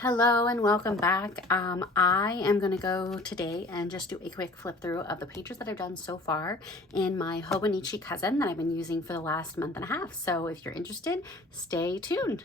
Hello and welcome back. I am going to go today and just do a quick flip through of the pages that I've done so far in my Hobonichi Cousin that I've been using for the last month and a half. So if you're interested, stay tuned.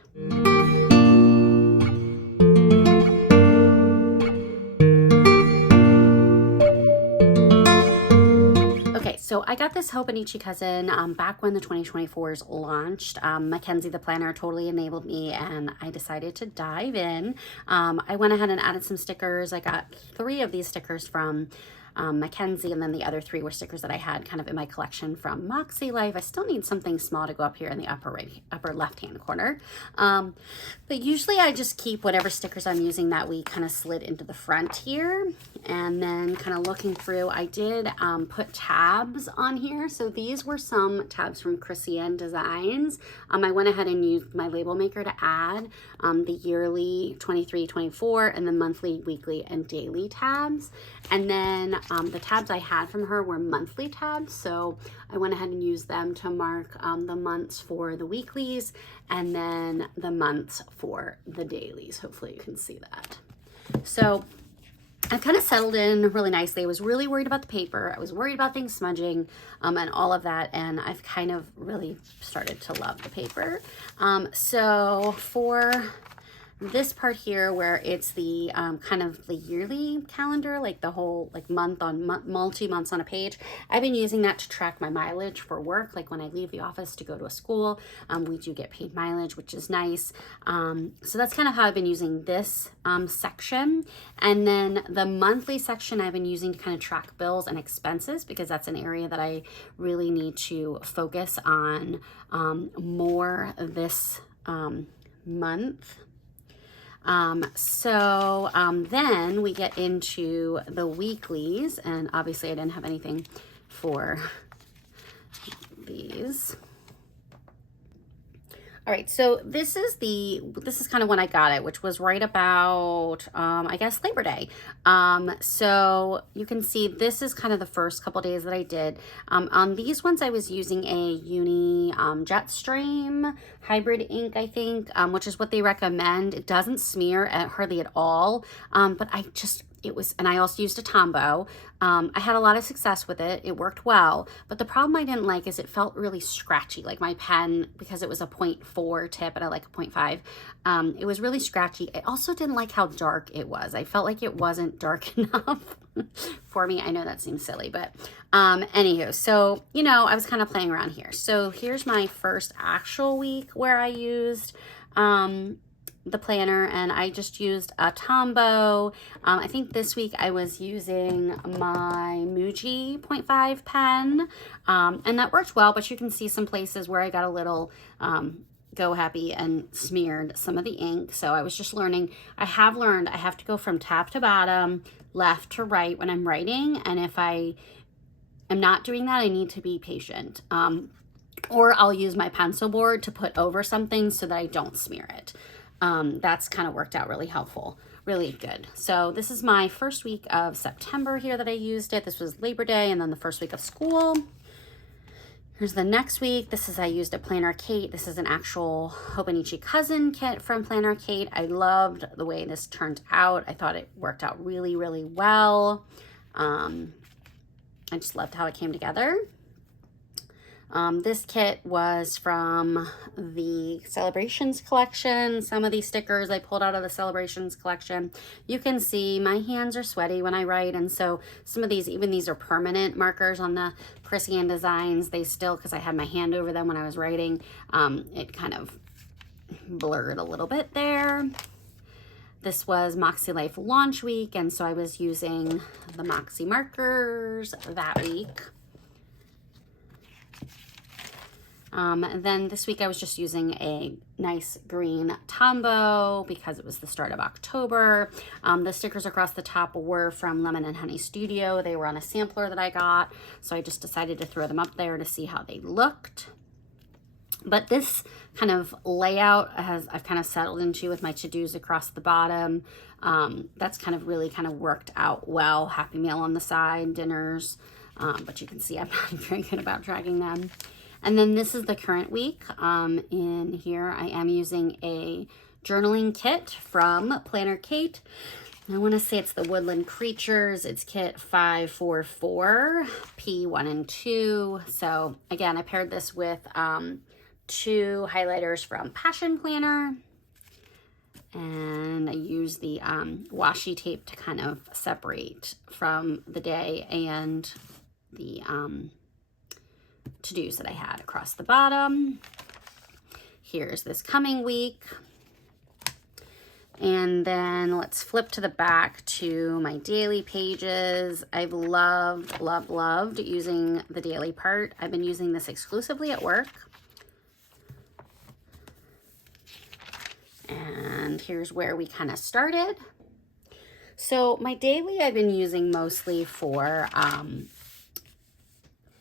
Okay, so I got this Hobonichi Cousin back when the 2024s launched. Mackenzie the planner totally enabled me and I decided to dive in. I went ahead and added some stickers. I got 3 of these stickers from Mackenzie, and then the other 3 were stickers that I had kind of in my collection from Makselife. I still need something small to go up here in the upper left-hand corner. But usually I just keep whatever stickers I'm using that week kind of slid into the front here. And then kind of looking through, I did put tabs on here. So these were some tabs from Cousin Designs. I went ahead and used my label maker to add the yearly 23, 24, and the monthly, weekly, and daily tabs. And then the tabs I had from her were monthly tabs. So I went ahead and used them to mark the months for the weeklies and then the months for the dailies. Hopefully you can see that. So I've kind of settled in really nicely. I was really worried about the paper. I was worried about things smudging and all of that. And I've kind of really started to love the paper. So for this part here where it's the kind of the yearly calendar, like the whole like multi-months on a page, I've been using that to track my mileage for work. Like when I leave the office to go to a school, we do get paid mileage, which is nice. So that's kind of how I've been using this section. And then the monthly section I've been using to kind of track bills and expenses, because that's an area that I really need to focus on more this month. Then we get into the weeklies, and obviously I didn't have anything for these. All right, so this is kind of when I got it, which was right about, I guess, Labor Day. So you can see this is kind of the first couple days that I did. On these ones, I was using a Uni Jetstream hybrid ink, I think, which is what they recommend. It doesn't smear hardly at all, but and I also used a Tombow. I had a lot of success with it. It worked well, but the problem I didn't like is it felt really scratchy. Like my pen, because it was a 0.4 tip and I like a 0.5, it was really scratchy. I also didn't like how dark it was. I felt like it wasn't dark enough for me. I know that seems silly, but anywho, so, I was kind of playing around here. So here's my first actual week where I used the planner, and I just used a Tombow. I think this week I was using my Muji 0.5 pen, and that worked well, but you can see some places where I got a little go happy and smeared some of the ink. So I was just learning. I have learned I have to go from top to bottom, left to right when I'm writing, and if I am not doing that, I need to be patient. Or I'll use my pencil board to put over something so that I don't smear it. That's kind of worked out really helpful, really good. So this is my first week of September here that I used it. This was Labor Day and then the first week of school. Here's the next week. I used a Planner Kate. This is an actual Hobonichi Cousin kit from Planner Kate. I loved the way this turned out. I thought it worked out really, really well. I just loved how it came together. This kit was from the Celebrations collection. Some of these stickers I pulled out of the Celebrations collection. You can see my hands are sweaty when I write, and so some of these, even these are permanent markers on the Cousin Designs. They still, because I had my hand over them when I was writing, it kind of blurred a little bit there. This was Makselife launch week, and so I was using the Moxie markers that week. Then this week I was just using a nice green Tombow because it was the start of October. The stickers across the top were from Lemon and Honey Studio. They were on a sampler that I got, so I just decided to throw them up there to see how they looked. But this kind of layout I've kind of settled into with my to-dos across the bottom. That's kind of really worked out well. Happy Meal on the side, dinners, but you can see I'm not very good about tracking them. And then this is the current week. In here, I am using a journaling kit from Planner Kate. I want to say it's the Woodland Creatures. It's kit 544, P1 and 2. So again, I paired this with 2 highlighters from Passion Planner. And I use the washi tape to kind of separate from the day and the to-dos that I had across the bottom. Here's this coming week. And then let's flip to the back to my daily pages. I've loved using the daily part. I've been using this exclusively at work. And here's where we kind of started. So my daily I've been using mostly for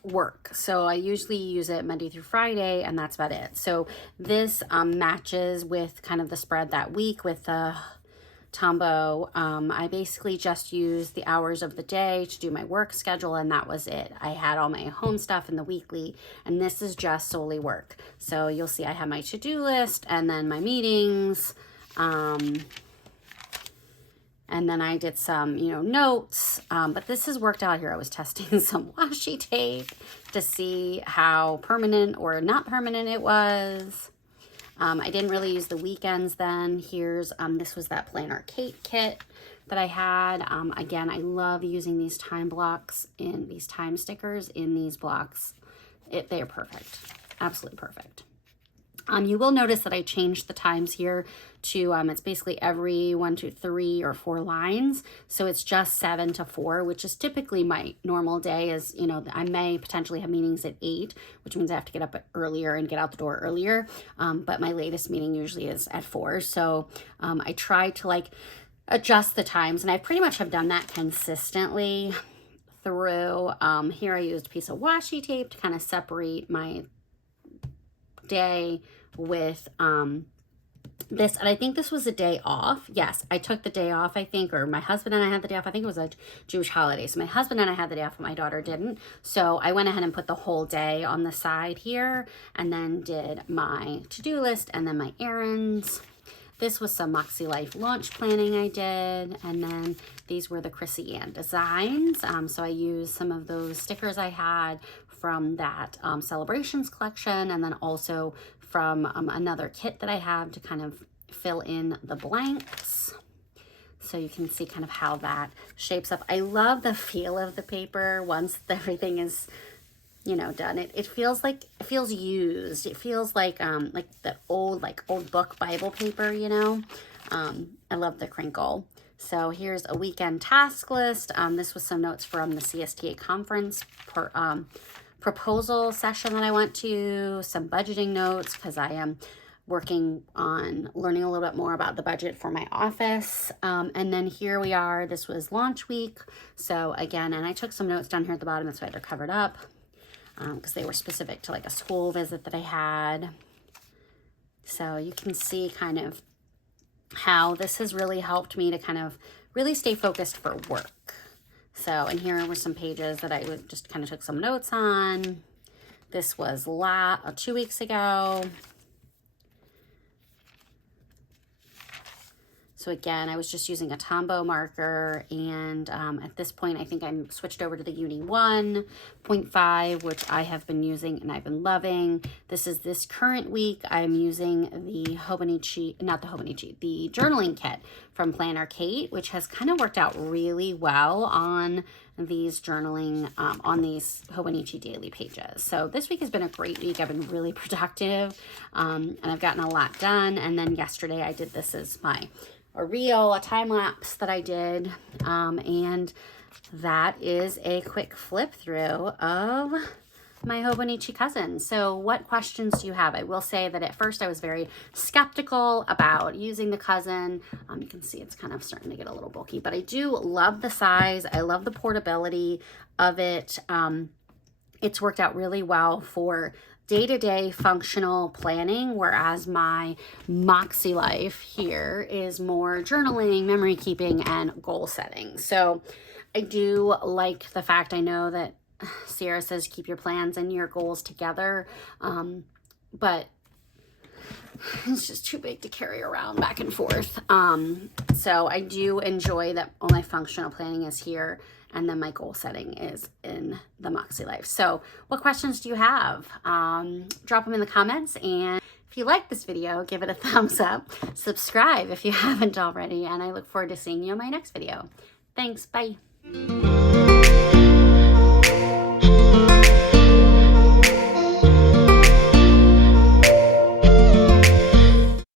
work. So I usually use it Monday through Friday, and that's about it. So this matches with kind of the spread that week with the Tombow. I basically just used the hours of the day to do my work schedule, and that was it. I had all my home stuff in the weekly, and this is just solely work. So you'll see I have my to-do list and then my meetings. And then I did some, notes, but this has worked out here. I was testing some washi tape to see how permanent or not permanent it was. I didn't really use the weekends then. Here's, this was that Planner Kate kit that I had. Again, I love using these time blocks in these time stickers in these blocks. They're perfect, absolutely perfect. You will notice that I changed the times here to, it's basically every 1, 2, 3 or 4 lines. So it's just 7 to 4, which is typically my normal day is, I may potentially have meetings at 8, which means I have to get up earlier and get out the door earlier. But my latest meeting usually is at 4. So I try to adjust the times, and I pretty much have done that consistently through. Here I used a piece of washi tape to kind of separate my day with this, and I think this was a day off. Yes, I took the day off, I think, or my husband and I had the day off. I think it was a Jewish holiday, so my husband and I had the day off, but my daughter didn't. So I went ahead and put the whole day on the side here, and then did my to-do list and then my errands. This was some Makselife launch planning I did, and then these were the Chrissy Ann designs. So I used some of those stickers I had from that Celebrations collection, and then also from another kit that I have to kind of fill in the blanks. So you can see kind of how that shapes up. I love the feel of the paper once everything is, done. It feels used. It feels like the old book Bible paper, I love the crinkle. So here's a weekend task list. This was some notes from the CSTA conference proposal session that I went to, some budgeting notes because I am working on learning a little bit more about the budget for my office. And then here we are, this was launch week. So again, and I took some notes down here at the bottom, that's why they're covered up because they were specific to a school visit that I had. So you can see kind of how this has really helped me to kind of really stay focused for work. So, and here were some pages that I just kind of took some notes on. This was 2 weeks ago. So again, I was just using a Tombow marker, and at this point, I think I'm switched over to the Uni 1.5, which I have been using and I've been loving. This current week, I'm using the the journaling kit from Planner Kate, which has kind of worked out really well on these journaling, on these Hobonichi daily pages. So this week has been a great week. I've been really productive, and I've gotten a lot done. And then yesterday I did this as a time-lapse that I did, and that is a quick flip through of my Hobonichi Cousin. So what questions do you have? I will say that at first I was very skeptical about using the Cousin. You can see it's kind of starting to get a little bulky, but I do love the size. I love the portability of it. It's worked out really well for day-to-day functional planning, whereas my Makselife here is more journaling, memory keeping, and goal setting. So I do like the fact, I know that Sierra says keep your plans and your goals together, but it's just too big to carry around back and forth. So I do enjoy that all my functional planning is here, and then my goal setting is in the Makselife. So what questions do you have? Drop them in the comments, and if you like this video, give it a thumbs up, subscribe if you haven't already, and I look forward to seeing you in my next video. Thanks, bye.